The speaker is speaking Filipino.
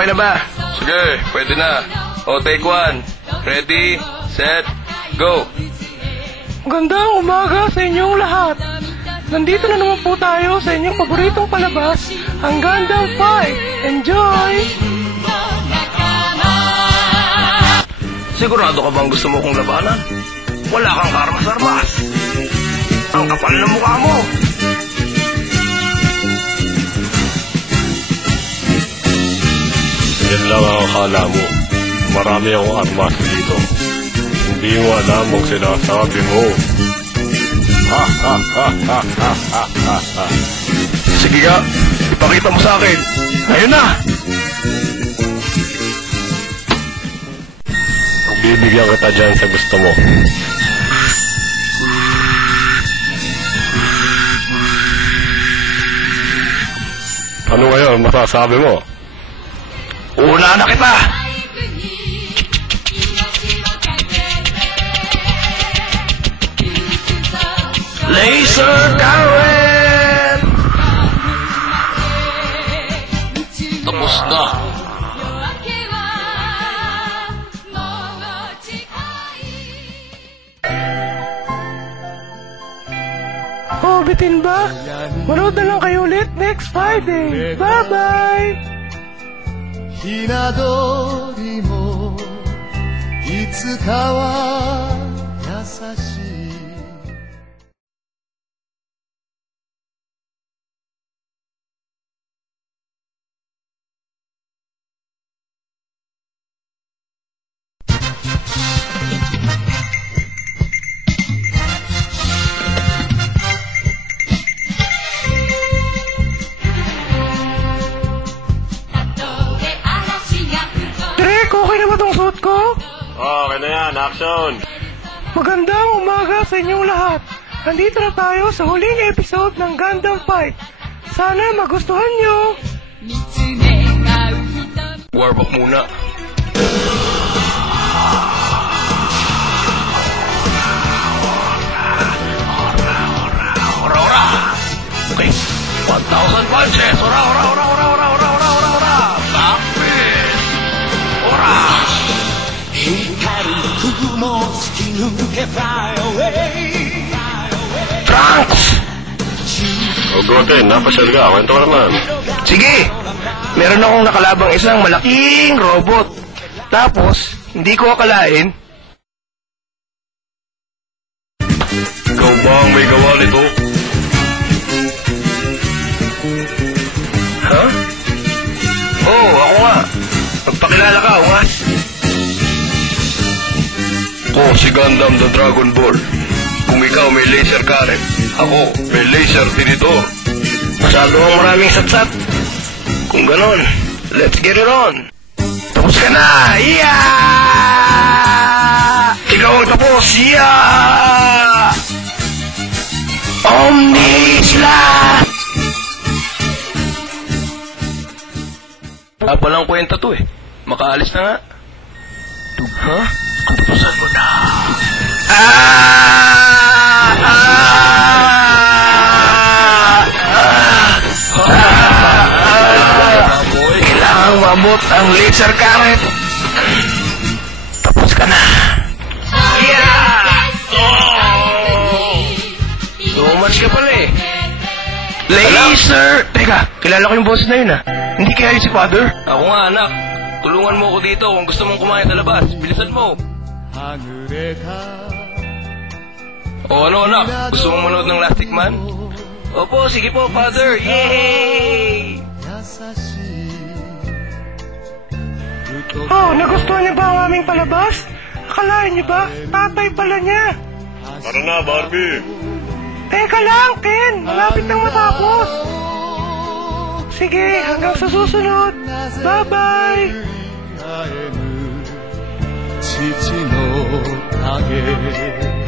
okay na ba? Sige, pwede na. O, take one. Ready, set, go. Magandang umaga sa inyong lahat. Nandito na naman po tayo sa inyong paboritong palabas, ang Gundam Fight. Enjoy! Sigurado ka bang gusto mo kong labanan? Wala kang karmas-armas. Ang kapal ng mukha mo. Yan lang ang akala mo. Marami akong armas dito. Hindi mo alam ang sinasabi mo. Sige nga, ipakita mo sa akin. Ayun na! Bibigyan kita dyan sa gusto mo. Ano ngayon masasabi mo? Una na kita! Laser current! Tapos na. Oh, bitin ba? Manood na lang kayo ulit next Friday. Bye-bye! ひな鳥もいつかは優しいOkay na ba tong suot ko? Okay na yan, action! Magandang umaga sa inyong lahat. Nandito na tayo sa huling episode ng Gundam Fight. Sana magustuhan nyo. Warm up muna. Ora! Okay, 1,000 punches! Ora! Trunks! O, Gordon, napasyal ka. Kwento ka naman. Sige! Meron akong nakalabang isang malaking robot. Tapos, hindi ko akalain. Ikaw ba ang may gawa nito? Ha? Oo, ako nga. Magpakilala ka, ako nga. Ako si Gundam the Dragon Ball. Kung ikaw may laser current, ako may laser tinidor. Masyado ang maraming satsat. Kung ganon, let's get it on. Tapos ka na! Yeah! Ikaw ang tapos! Yeah! Omni-Slash! Palang kwenta to eh. Makaalis na nga. Ha? Katapusan mo na. Kailangan mabot ang laser current. Tapos ka na. Yeah! So much ka pala eh. Laser! Teka, kilala ko yung boss na yun ah. Hindi kaya yun si Father? Ako nga anak. Tulungan mo ako dito kung gusto mong kumain sa labas. Bilisan mo. O ano anak? Gusto mong manood ng Elastic Man? Opo, sige po Father. Yay! Oh, nagustuhan niyo ba ang aming palabas? Akalain niyo ba? Tatay pala niya. Tara na, Barbie! Teka lang, Ken. Malapit nang matapos. Sige, hanggang sa susunod. Bye-bye! 父の影